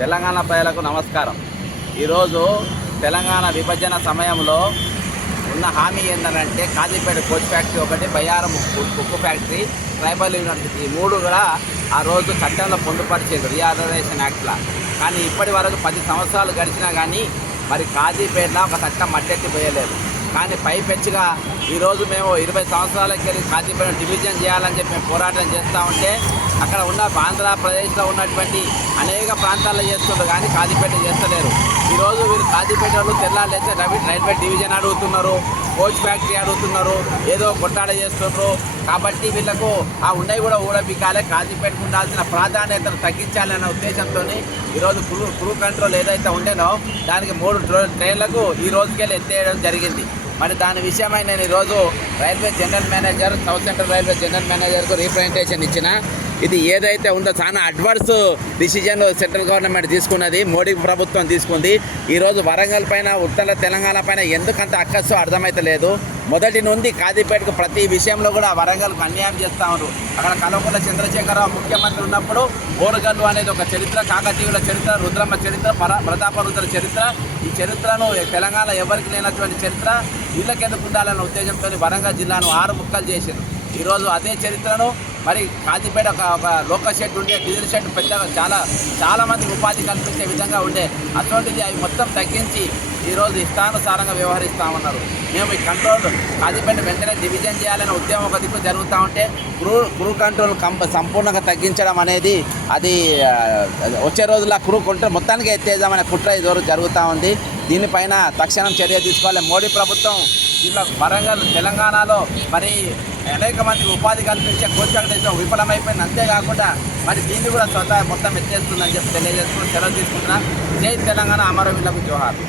తెలంగాణ ప్రజలకు నమస్కారం. ఈరోజు తెలంగాణ విభజన సమయంలో ఉన్న హామీ ఏంటంటే కాజీపేట కోచ్ ఫ్యాక్టరీ ఒకటి, బయ్యారం ఉక్కు ఫ్యాక్టరీ, ట్రైబల్ యూనివర్సిటీ, ఈ మూడు కూడా ఆ రోజు చట్టంలో పొందుపరిచేది రీఆర్గనైజేషన్ యాక్ట్లా. కానీ ఇప్పటి వరకు 10 సంవత్సరాలు గడిచినా కానీ మరి కాజీపేటలో ఒక చట్టం మట్టెత్తిపోయలేదు. కానీ పైపెచ్చిగా ఈరోజు మేము 20 సంవత్సరాలకి వెళ్ళి కాజీపేట డివిజన్ చేయాలని చెప్పి మేము పోరాటం చేస్తూ ఉంటే అక్కడ ఉన్న ఆంధ్రప్రదేశ్లో ఉన్నటువంటి అనేక ప్రాంతాల్లో చేస్తున్నారు, కానీ కాజీపేట చేస్తలేరు. ఈరోజు వీళ్ళు కాజీపేట వాళ్ళు తెల్లారైతే రైల్వే డివిజన్ అడుగుతున్నారు, కోచ్ ఫ్యాక్టరీ అడుగుతున్నారు, ఏదో కొట్టాడ చేస్తున్నారు. కాబట్టి వీళ్ళకు ఆ ఉండయి కూడా ఊడబిక్కాలి, కాజీపేటకు ఉండాల్సిన ప్రాధాన్యతను తగ్గించాలనే ఉద్దేశంతో ఈరోజు క్రూ కంట్రోల్ ఏదైతే ఉండేనో దానికి 3 ట్రైన్లకు ఈ రోజుకెళ్ళి ఎత్తేయడం జరిగింది. మరి దాని విషయమై నేను ఈరోజు railway general manager, south central railway general మేనేజర్కు రిప్రజెంటేషన్ ఇచ్చిన. ఇది ఏదైతే ఉందో చాలా అడ్వాన్స్ డిసిజన్ సెంట్రల్ గవర్నమెంట్ తీసుకున్నది, మోడీ ప్రభుత్వం తీసుకుంది. ఈరోజు వరంగల్ పైన, ఉత్తర తెలంగాణ పైన ఎందుకంత అక్కస్సు అర్థమైతలేదు. మొదటి నుండి కాజీపేటకు ప్రతి విషయంలో కూడా వరంగల్కు అన్యాయం చేస్తూ ఉన్నారు. అక్కడ కల్వకుంట్ల చంద్రశేఖరరావు ముఖ్యమంత్రి ఉన్నప్పుడు ఓరుగల్లు అనేది ఒక చరిత్ర, కాకతీయుల చరిత్ర, రుద్రమ్మ చరిత్ర, ప్రతాపరుద్ర చరిత్ర, ఈ చరిత్రను తెలంగాణ ఎవరికి లేనటువంటి చరిత్ర వీళ్ళకెందుకు ఉండాలన్న ఉద్దేశంతో వరంగల్ జిల్లాను 6 ముక్కలు చేశారు. ఈరోజు అదే చరిత్రను మరి కాజీపేట ఒక లోకల్ షెడ్ ఉండే, డీజిల్ షెడ్ పెద్దగా చాలా మందికి ఉపాధి కల్పించే విధంగా ఉండే, అటువంటిది అవి మొత్తం తగ్గించి ఈరోజు ఇష్టానుసారంగా వ్యవహరిస్తామన్నారు. మేము ఈ కంట్రోల్ కాజీపేట వెంటనే డివిజన్ చేయాలనే ఉద్యమం ఒక దిక్కు జరుగుతూ ఉంటే క్రూ కంట్రోల్ సంపూర్ణంగా తగ్గించడం అనేది అది వచ్చే రోజుల్లో క్రూ కంట్రోల్ మొత్తానికి ఎత్తేద్దామనే కుట్ర ఇదివరకు జరుగుతూ ఉంది. దీనిపైన తక్షణం చర్య తీసుకోవాలి. మోడీ ప్రభుత్వం దీంట్లో వరంగల్ తెలంగాణలో మరి అనేక మందికి ఉపాధి కల్పించే కోచ్ ఫ్యాక్టరీతో విఫలమైపోయింది. అంతేకాకుండా మరి దీన్ని కూడా స్వతహా మొత్తం ఎత్తేస్తుందని చెప్పి తెలియజేసుకుని సెలవు తీసుకుంటున్నా. జై తెలంగాణ, అమరవీరులకు జోహార్.